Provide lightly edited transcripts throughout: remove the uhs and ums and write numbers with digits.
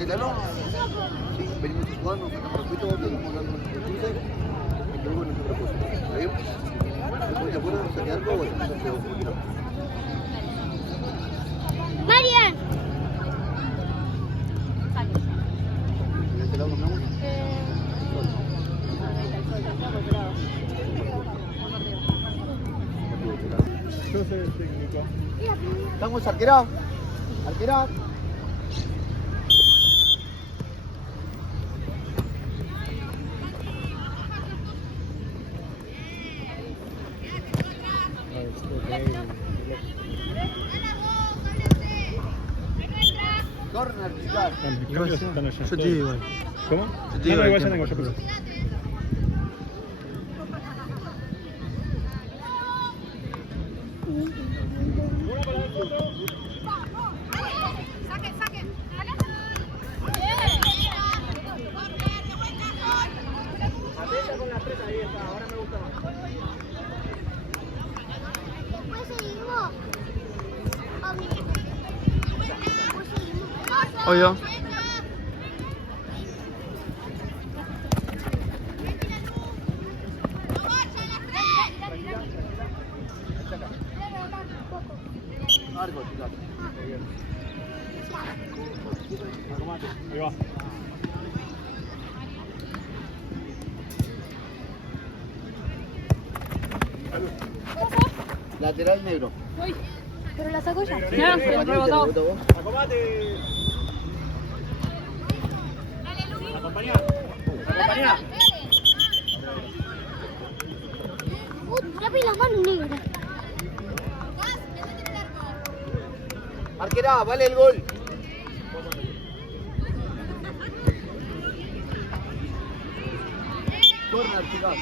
¿Bailalo? Sí, venimos jugando, sacamos los pitos, seguimos dando el 15 y luego no se propone. ¿Está bien? Después de acuerdo, no se queda algo, bueno, no se quedó. Marian. ¿De este lado nos vamos? Yo soy el técnico. Estamos arquera. Arquera. Corner, chicas. Yo te digo igual. ¿Cómo? Yo te digo igual el ya tengo, tiempo. yo pico. Después seguimos. Obvio. Arco, chicas. Ahí va. Lateral negro. Pero la saco ya. Rebotó. Acomate. Acompañá. Acompañá. Trape las manos negras. Arquera, vale el gol. Corner, chicas.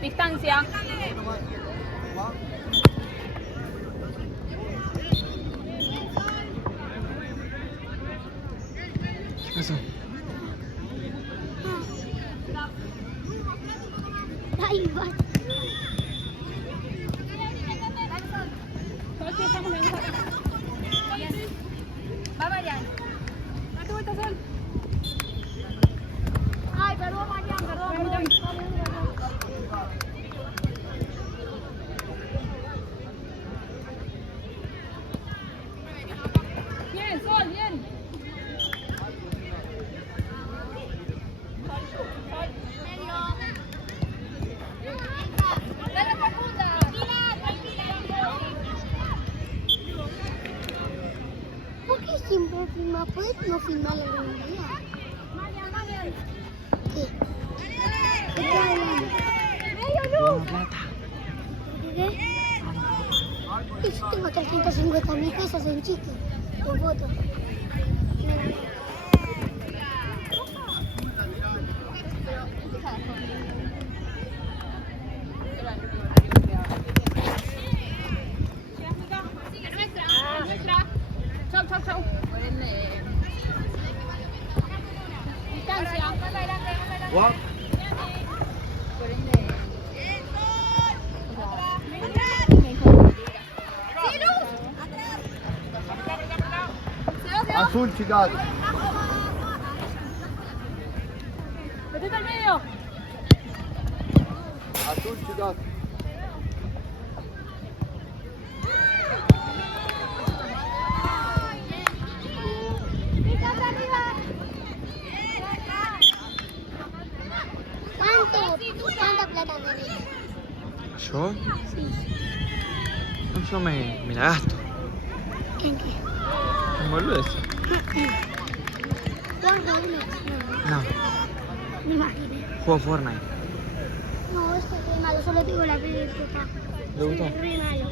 Distancia. Eso. Ahí va. Va Marian. Date vuelta, Sol. Ay, perdón, Marian, perdón. Bien, Sol, bien. Dale profunda. ¿Por qué siempre firma? ¿Puedes no no filmar el día. ¿Qué? ¿Qué está hablando? ¿Qué? Y yo tengo 350.000 pesos en chiqui, en fotos. Chau. Distancia. Guau. Azul, chicas. Metete al medio. Azul, chicas. ¿Cuánta plata tenés? ¿Yo? Sí. Yo me la gasto. ¿En qué? En boludeces. ¿Juegas Roblox? No, Me imaginé. juego Fortnite. No, esto es re malo, solo tengo la peli de papá. ¿Le gustó? Soy re malo.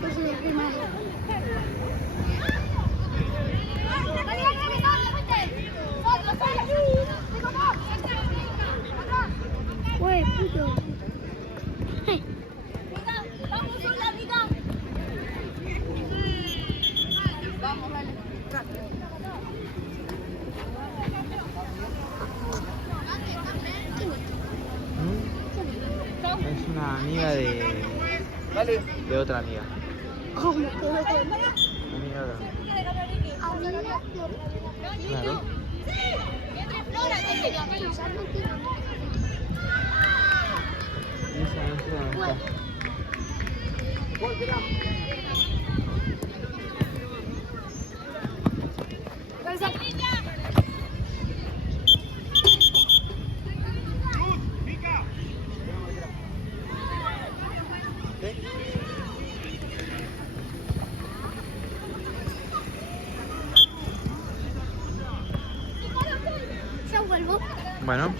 Yo soy re malo. Güey, puto. Es una amiga de otra amiga. ¿Cómo que no te... Una amiga de otra amiga. Claro. Esa no sé dónde está. Ya vuelvo. Bueno,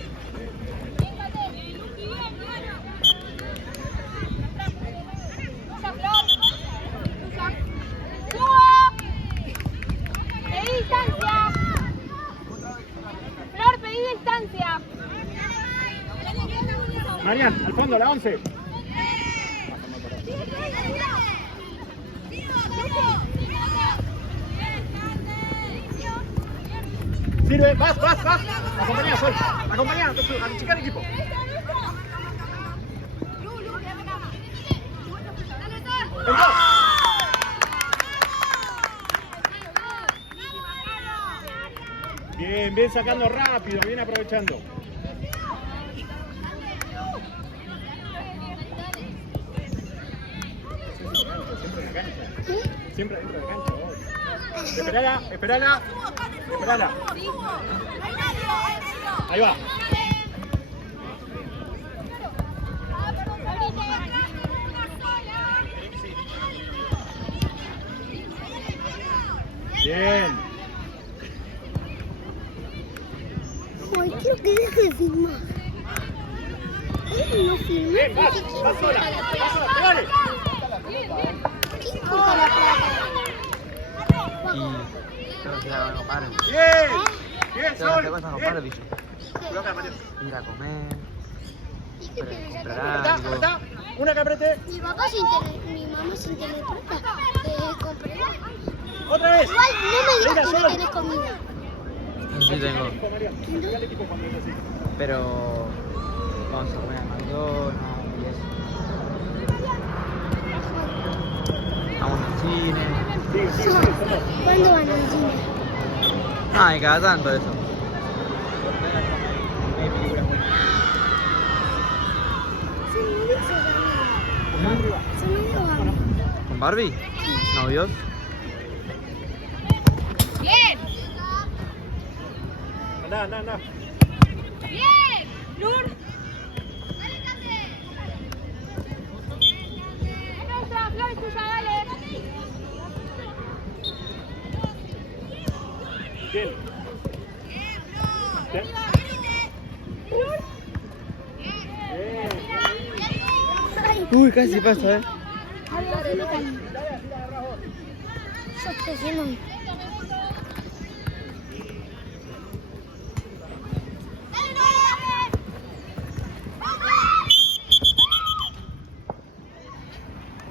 Pedí distancia. Flor, pedí distancia. Marian, al fondo, la 11. Sirve, vas. Acompañá, Sol. Acompañá, a tu chica de equipo. ¡Venga! Bien sacando rápido, bien aprovechando. Siempre dentro de la cancha, vos. Esperala. Ahí va. Bien. Ay, quiero que deje de filmar. No filmé. Bien, vas sola. Dale. ¿Quién coja la plata? y creo que la van a comprar. Bien, Se las Sol. tengo que comprar, bicho. Ir a comer, ¿Y qué tiene ya comprar que- algo. Apretá. Una que apreté. Mi papá mi mamá sin teletrata. Compré. Otra vez. Igual no me digas Venga, que no Sol. tenés comida. Sí tengo, Marian, saca el equipo cuando es así. pero vamos a comer a McDonald's y eso. Vamos al cine. Sí, ¿Cuándo van al cine? Ah, y cada tanto eso. Hay películas buenas. Son novios o amigos. Son novios o amigos. ¿Con Barbie? ¿Novios? Bien. Anda. Bien. Lur. Es nuestra, Flor, es tuya, dale. ¿Quién? ¿Quién? Uy, casi paso, A ver, Felipe. Yo estoy haciendo.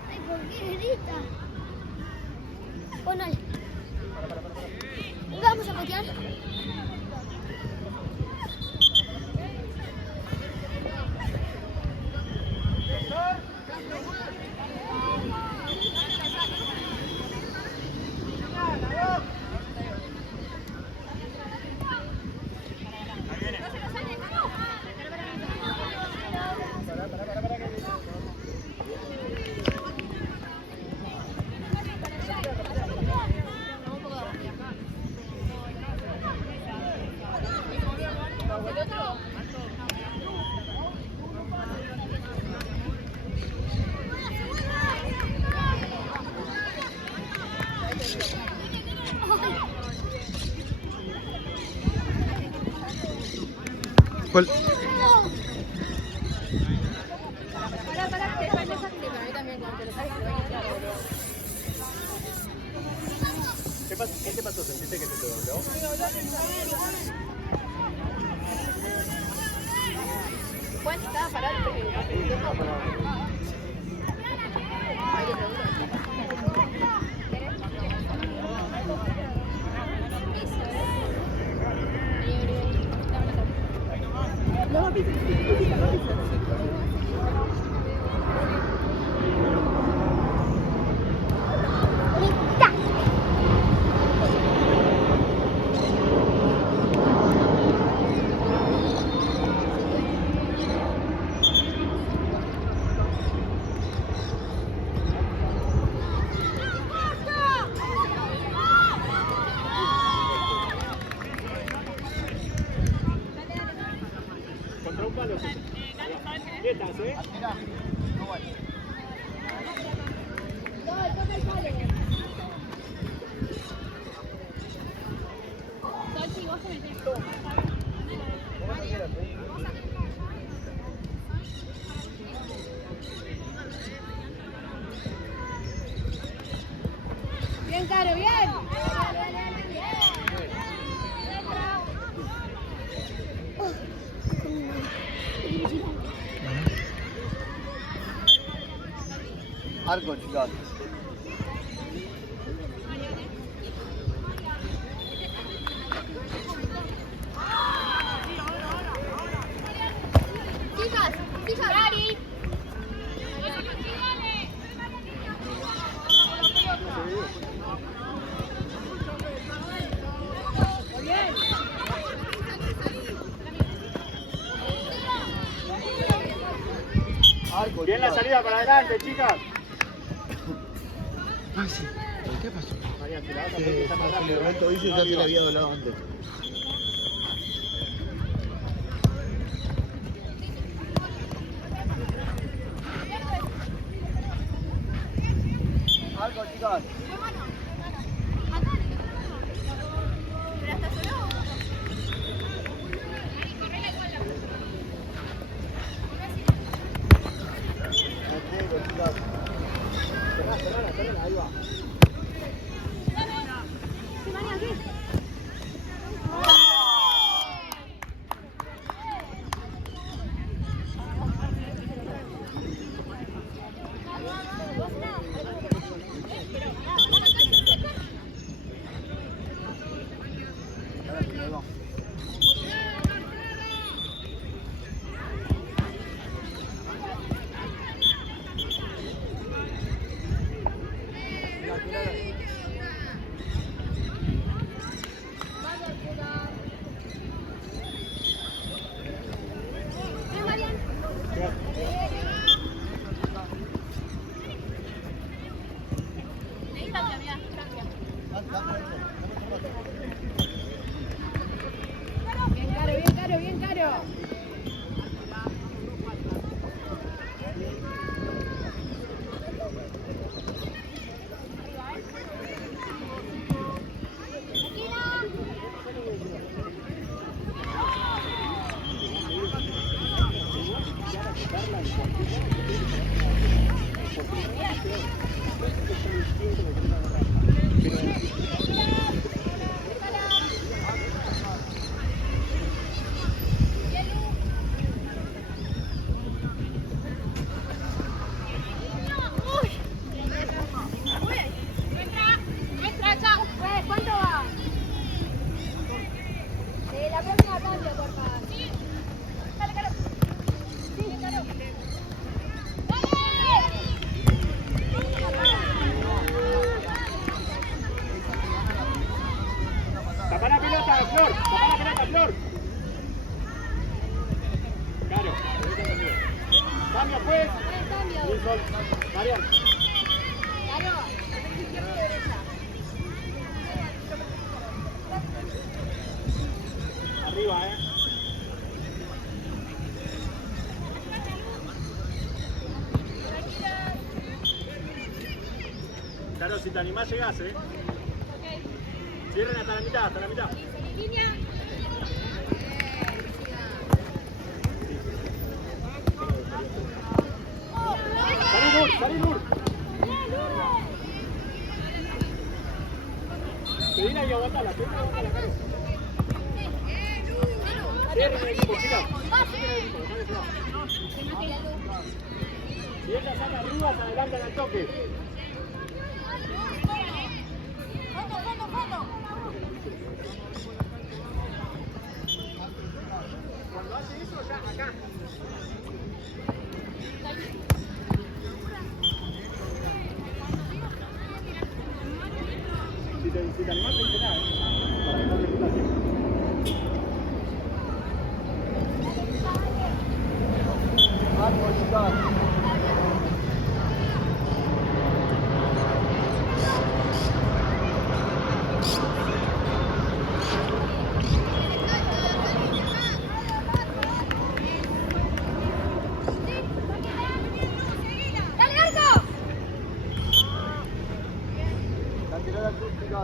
Ay, ¿por qué grita? Bueno, vamos a patear. ¿Cuál? ¿Qué te pasó? ¿Sentiste que se te dobló? Juan estaba parado. Contra un palo. Quietas, ¿eh? Bien, Caro, bien. Arco, chicos. Fijas, fijas. Gary. Arco, Bien la chicos. salida para adelante, chicas. Ah, sí. ¿Qué pasó? María, si la vas a Se poner, está más rápido. le el tobillo y ya se le había doblado antes. Arco, chicos. Pero hasta solo. Ahí va. Sí, María, sí. ¿Cuánto va? La próxima cambio, por favor. Dale, Caro. Sí, Caro. Tapa la pelota, Flor. Tapa la pelota, Flor. Claro. Cambio, pues. Cambio. Wilson. Marian. Caro. Izquierda y derecha. Arriba, Claro, si te animás llegás, Cierren hasta la mitad, hasta la mitad. Línea. Salí, Nur. Pedila y aguantala, Caro. Cierren el equipo, chicas. Cierren el equipo, dejale jugar. Si ella saca arriba, se adelantan al toque. Cuando hace eso, ya acá. Si te animás, te dice nada, para que no te metas tiempo. Vamos, chicas. ¡Dale, Arco! La tirada acústica.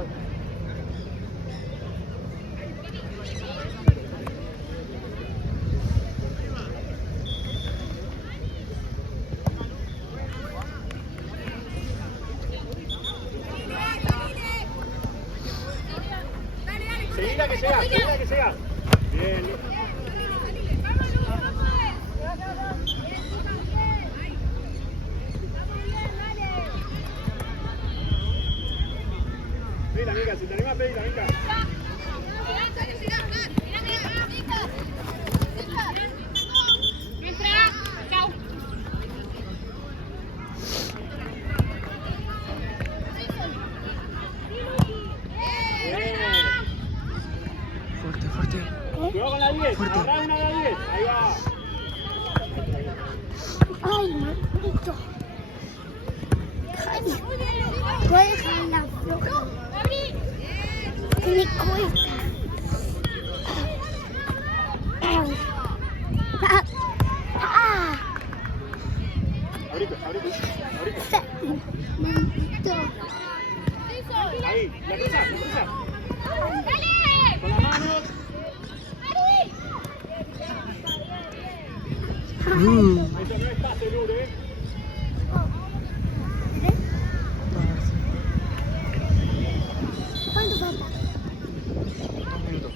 Seguida que llega. Bien. Pedila, amiga, si te animás, pedila, amiga. Fuerte. Cuidado con la 10, Fuerte. agarrá una de la 10. Ahí va. Ay, maldito. Ay, voy a dejarla floja. Que me cuesta. Ahorita. Maldito. Ahí, la cruza. Con las manos. Eso no es pase, Nur, ¿Cuánto falta? 2 minutos.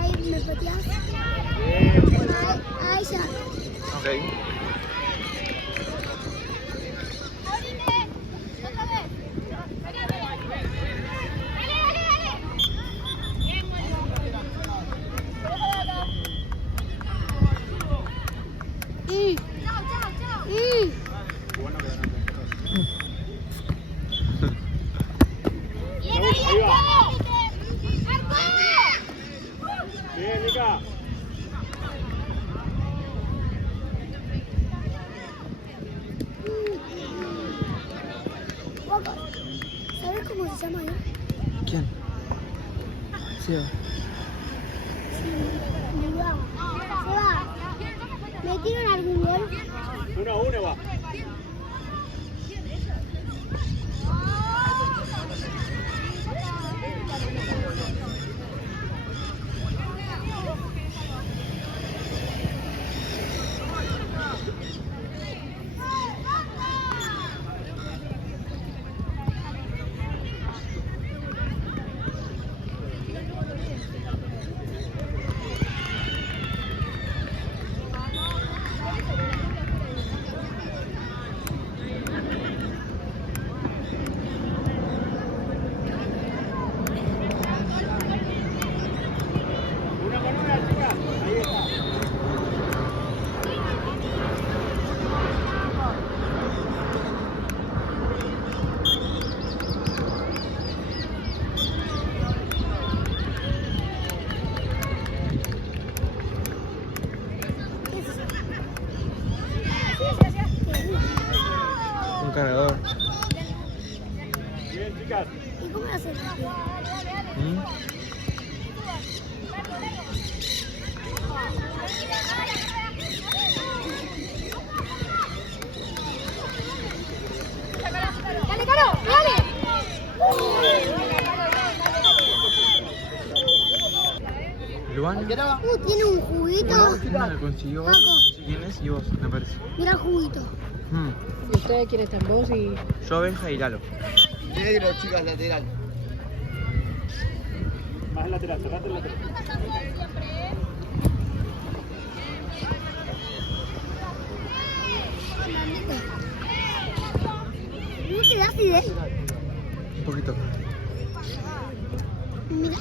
Ahí me pateas. Bien. Ahí ya. Ok. Bueno, ahí va. Bien, Mica. ¿Sabes cómo se llama yo? ¿Quién? Seba. Seba, ¿metieron algún gol? 1-1 va. baño. Tiene un juguito. Uno le consiguió, Paco. no sé quién es, y vos, me parece. Mira el juguito. ¿Y ustedes quiénes están? Vos y... Yo, Benja y Lalo. Negro, chicas, lateral. Más lateral, cerrate el lateral. ¿No te da acidez? Un poquito. Mira.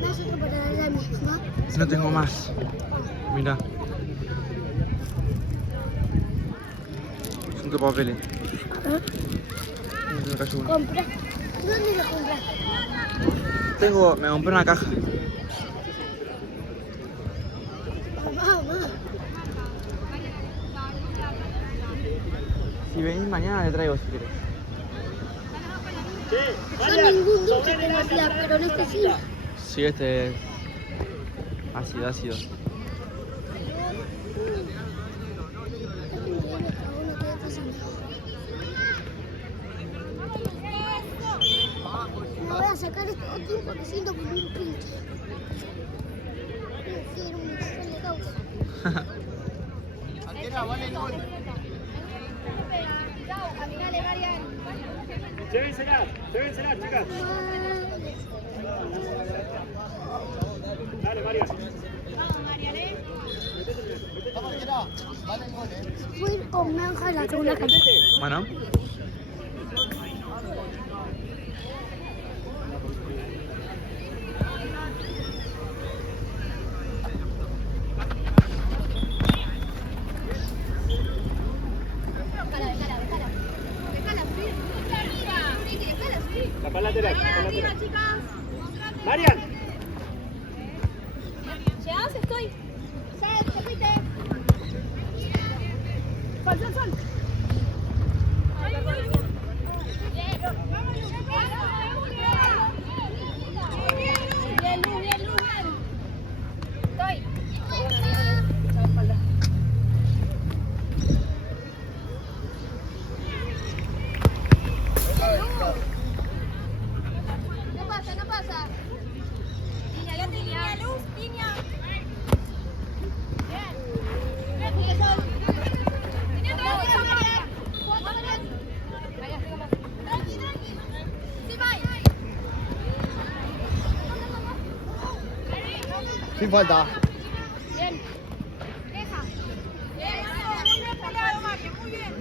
¿Me das otro para darle a mí, no? No tengo más. Mira. Son de papeles. Me cayó uno. Compra. ¿Dónde lo compras? Me compré una caja. Mamá. Si venís mañana le traigo si querés. Yo ningún dulce tengo ácida, pero en este sí. Sí, este es ácido, ácido. Me voy a sacar esto otro porque siento como un pinche. Quiero un examen de causa. Arquera, vale el gol. Chao, caminale, Marian. Llévensela, chicas. Dale, María. Vamos, Marian, Vamos, arquera, vale el gol, Voy a ir con Manja a la segunda calle. Bueno. Tapa lateral, Marian. ¿Llegás? Estoy. Sal, te fuiste. Sol. Bien, Lu. Estoy. No pasa. Línea, Luz, línea. Bien, Sol. Línea atrás, Marian. Tranqui. Sí, bye. Sin falta. Bien. Deja. Bien, muy bien.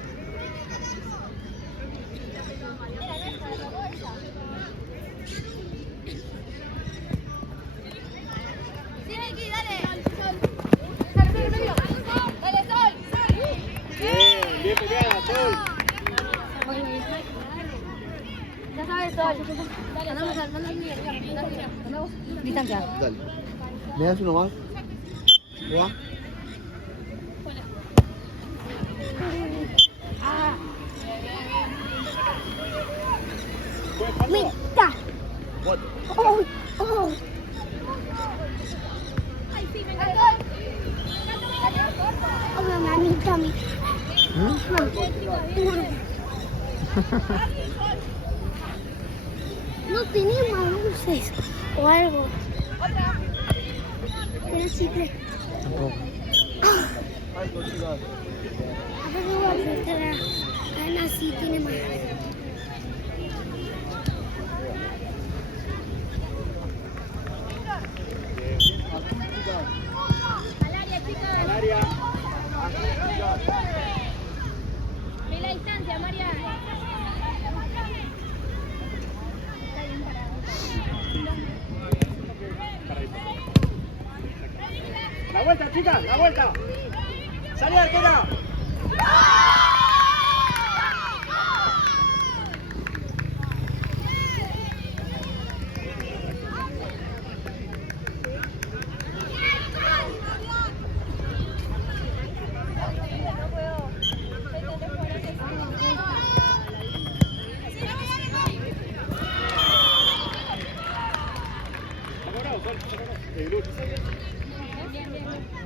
Tiene aquí, dale. Dale, Sol. Bien peleada, Sol. Ya sabes, Sol. Dale, Distancia. Dale. ¿Me das uno más? ¿Me va? ¡Mira! Cuatro. ¡Oh! Ay, sí, venga, Sol. ¡Oh, mamita! No tenía más dulces o algo. Otra. Pero chicle. Tampoco. Algo, chicas. A ver, voy a enfrentar a Ana si tiene más. Al área, chicos. Al área. Ve la distancia, María. La vuelta, chicas, la vuelta. Salí, arquera.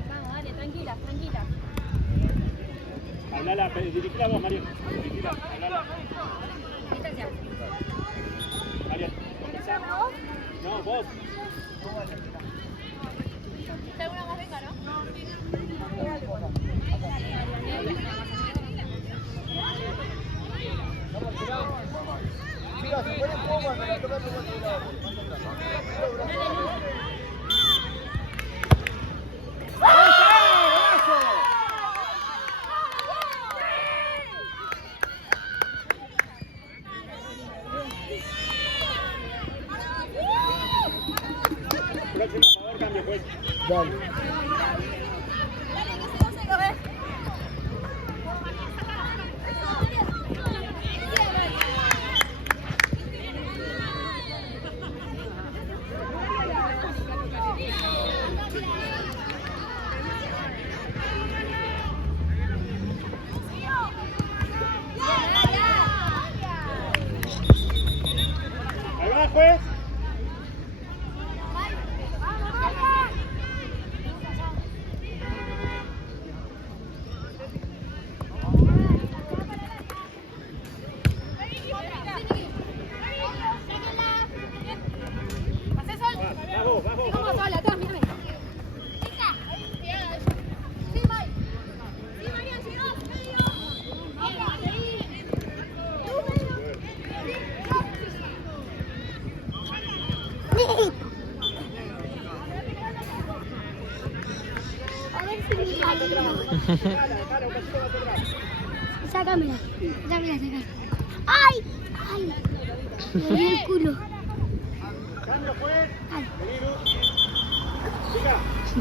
Vamos, dale, tranquila. Hablala, dirigila vos, María. Dirigila, hablala. Distancia. No, vos. ¿Alguna más venga, no? Mira, si ponen poco, me la toca por otro lado. Próximo, a favor, cambio, pues. Dale. Ahí va, juez. Bajo, bajo, ¿Cómo bajo. sola? Atrás, mírame. Sí, Mike. Sí, Marian, llegás. A ver si me sale. Dale, un pasito más atrás. Sácamela. Sácamela, sácamela. ¡Ay! ¡Ay! Me dio el culo. Cambio, juez. Ay. Vení, Luz. Chica.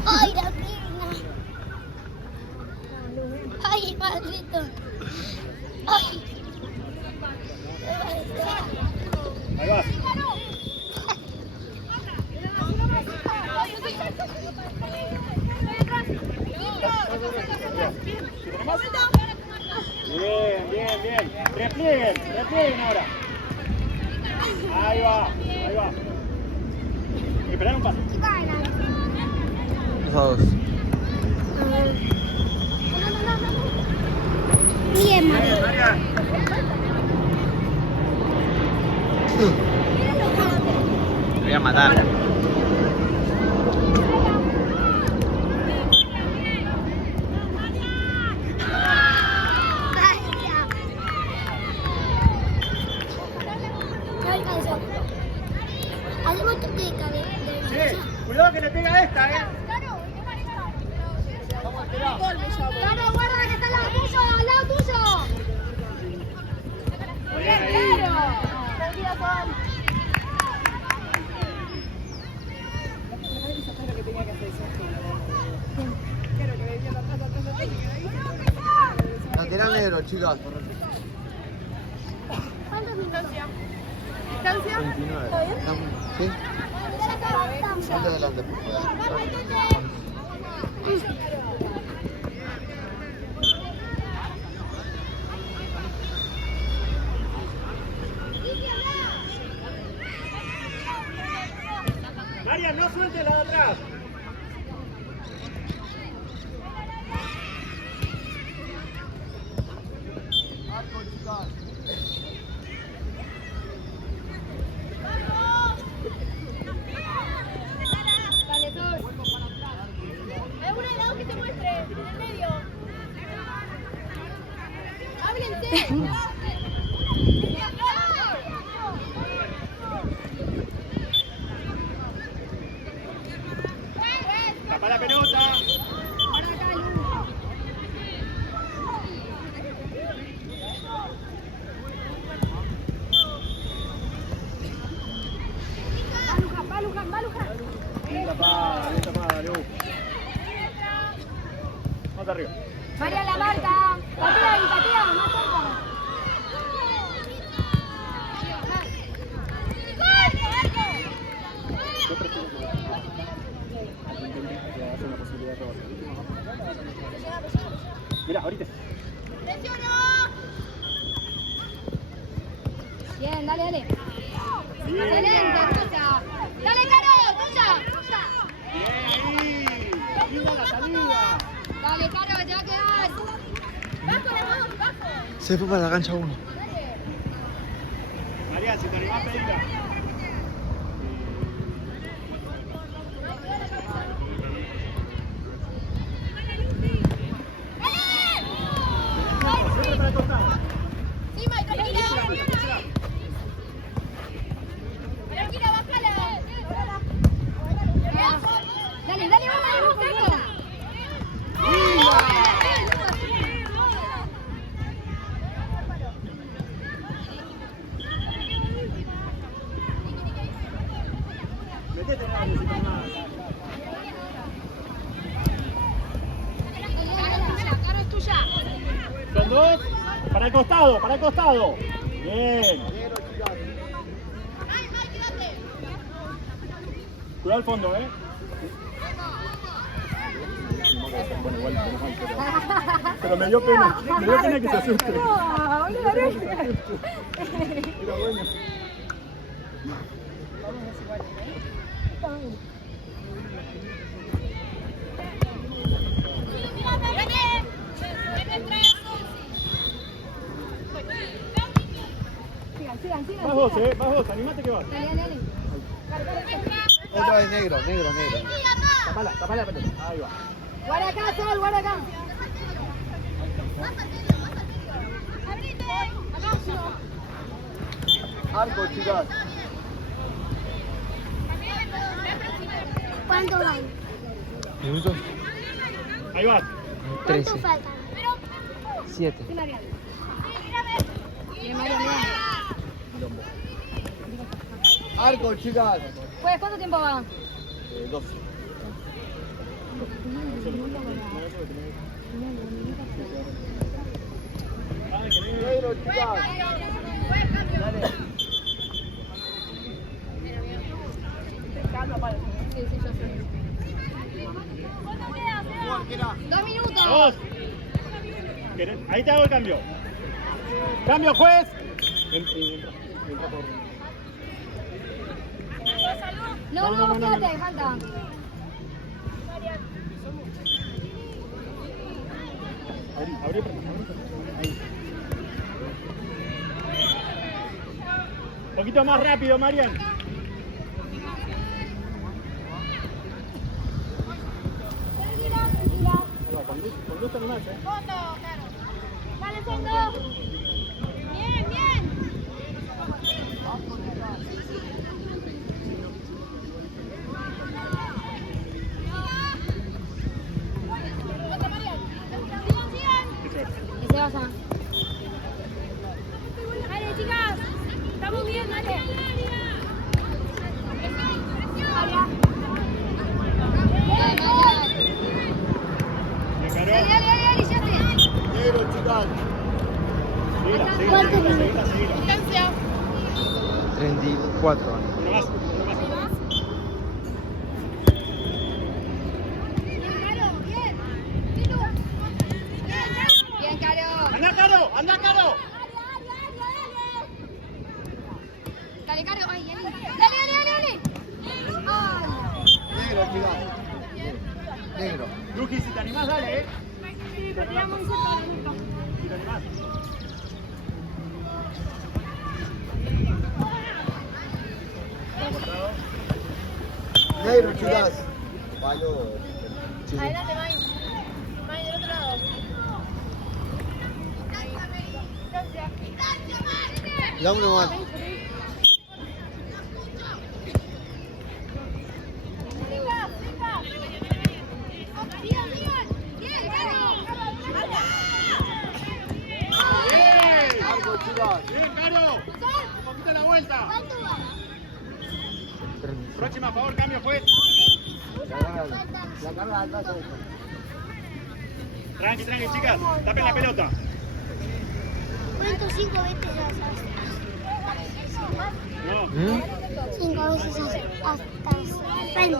¡Ay, la pierna! ¡Ay, maldito! ¡Ay! Ahí vas. Bien, bien, bien. Replieguen ahora. Ahí va, ahí va. Esperar un paso. 2-2. Bien, María. Marian. Te voy a matar. No alcanzó. Hacemos toque de cabeza. Sí, cuidado que le pega esta, Claro, guarda que está al lado tuyo, al lado tuyo. Muy bien, ahí. Claro. Lateral negro, chicas. ¿Cuántos minutos? ¿Distancia? 29. ¿Sí? Ponte adelante, por favor. Marian, no suelte la de atrás. Marco, chicas. Dale, Sol. Es una de lado que te muestre, en el medio. Háblense. Tapa la pelota. Para acá, Lu. Va, Luján, va, Luján. Bien tapada, Lu. Más arriba. María la marca. Patea y patea, más cerca. Yo prefiero que hace una posibilidad de robar. Mira, ahorita. Bien, dale, dale. Bien. Excelente, tuya. Dale, Caro, tuya. Bien ahí. Ayuda a la salida. Dale, Caro, que te va a quedar. Bajo, Ramón, bajo. Se fue para la cancha 1. María, si te animás, pedila. Metete, no necesitas nada. Caro es tuya. Son dos. Para el costado, para el costado. Bien. Cuidado al fondo, Bueno, igual, pero me dio pena que se asuste. No, boludo, Era bueno. Vas vos, animate que vas. Otra vez negro. Tapala la pelota. Ahí va. Guarda acá, Sol, guarda acá. Arco, chicas. ¿Cuánto van? ¿Minutos? Ahí va. 13. ¿Cuánto faltan? 7. Arco, chicas. Pues, ¿cuánto tiempo va? 12. Negro, chicas. Dale. Sí, yo sé. 2 minutos. Dos. Ahí te hago el cambio. Cambio, juez. Entra por... No, quédate, falta. Abrí. Un poquito más rápido, Marian. Con luz animal, Fondo, claro. Dale, fondo. Bien. Y se baja. Dale, chicas. Estamos bien, dale. Dale, ya te. Negro, chicas. Seguila. Distancia. 34. Uno más. Bien, Caro. ¡Anda, Caro! Dale, Caro. Ay, dale. Negro, chicas. Negro. Luqui, si te animás, dale, Si te animás. Negro, chicas. Palo. Adelante, May. May, del otro lado. Ya uno más. Arco, chicas. Bien, Caro. Un poquito la vuelta. Próxima, a favor, cambio, juez. La carga al brazo. Tranqui, chicas. Tapen la pelota. ¿Cuánto? 5 veces No. 5 veces hasta frente.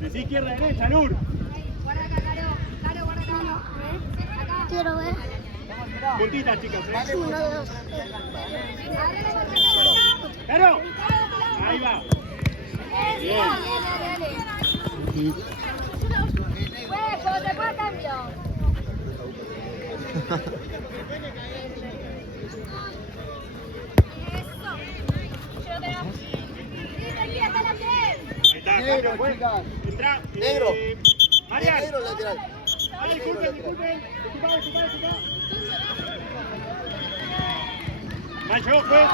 Decí izquierda, derecha, Nur. Guarda acá, Caro, guarda acá. Acá. Quiero ver. Puntitas, chicas, 1, 2. Caro. Ahí va. Bien. Pues, cuando te pueda cambio. Ahí está, Negro, cambio, juez. chicas. Entra. Negro. Marian. Negro lateral. Ah, disculpen. Disculpa. Mal yo, juez.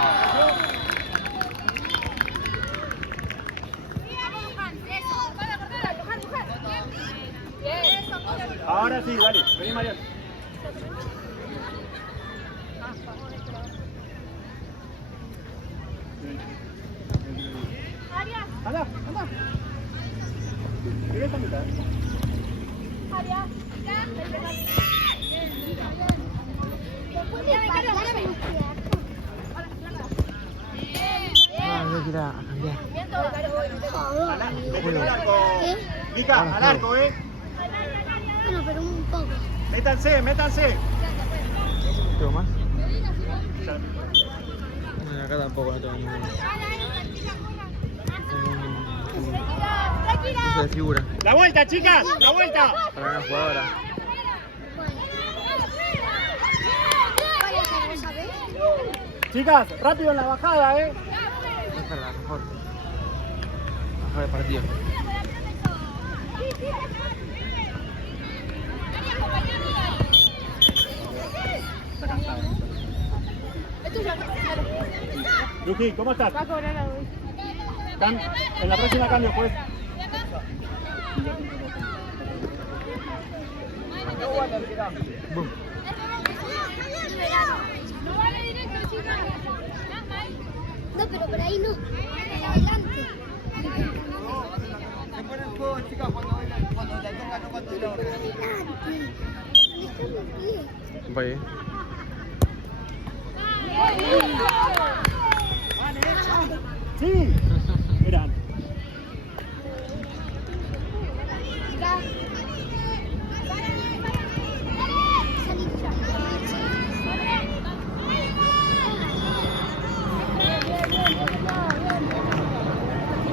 Ahora sí, dale. Vení, Marian. Arias, Anda, anda. Directa mitad. Arias. Después de patear se nos queda. Ah, voy a ir a cambiar. Métete al arco. ¿Qué? Mica, al arco, Bueno, pero un poco. Métanse, métanse. ¿Tengo más? Ya. Bueno, acá tampoco no tengo ninguno. Uso de figura La vuelta, chicas, la vuelta. para una jugadora. ¿Cuál es la cosa, ves? Chicas, rápido en la bajada, Dejarla, mejor. Mejor el partido. Está cansada. Luqui, ¿cómo estás? Va a cobrar a hoy. En la próxima cambio, pues. Boom. No vale directo, chicas. No, pero por ahí no. Adelante. Se pone el juego, chicas, cuando la tocan, no cuando la otra. Adelante. Déjame el pie. Voy. Sí. Miran.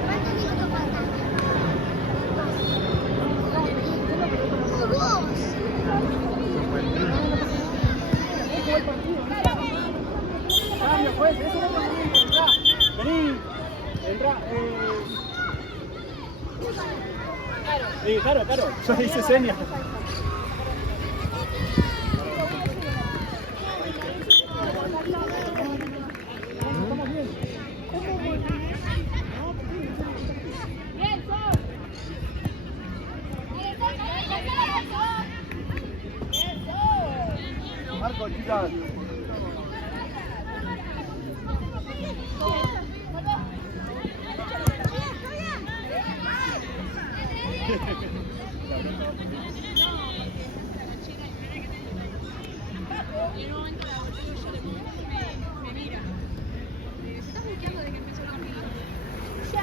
¿Cuántos minutos faltan? ¡Dos! Cambio, pues. Eso no es momento. Entra. Vení. Entra. Sí, claro, claro. Yo hice señas. Bien, Sol. Marco, chicas.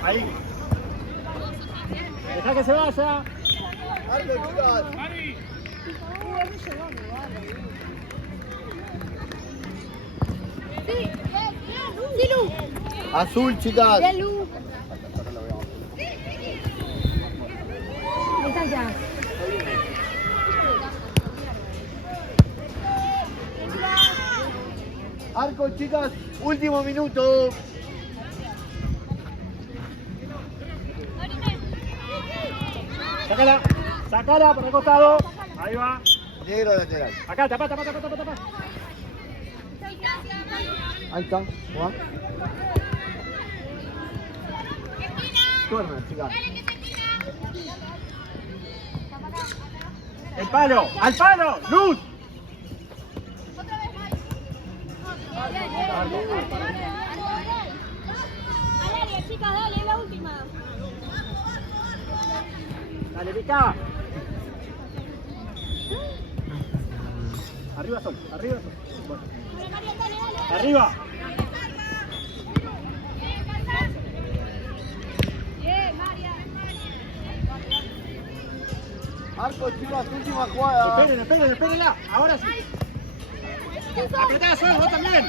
Ahí. Deja que se vaya. Marco, chicas. ¡Sí, Lu! Azul, chicas. ¡De Lu! Distancia. Arco, chicas. Último minuto. Sácala. Sácala por el costado. Ahí va. Negro lateral. Acá, tapa, tapa, tapa, tapa, tapa. Ahí está. ¿Va? Corner, chicas. El palo. ¡Al palo! ¡Luz! Al área, chicas, dale, es la última. Dale, pica. Arriba Sol, arriba Sol. Bueno. Arriba. Bien, María. Arco, chicas. Última jugada. Esperen, esperen, espérenla. Ahora sí. Apretá Sol, vos también.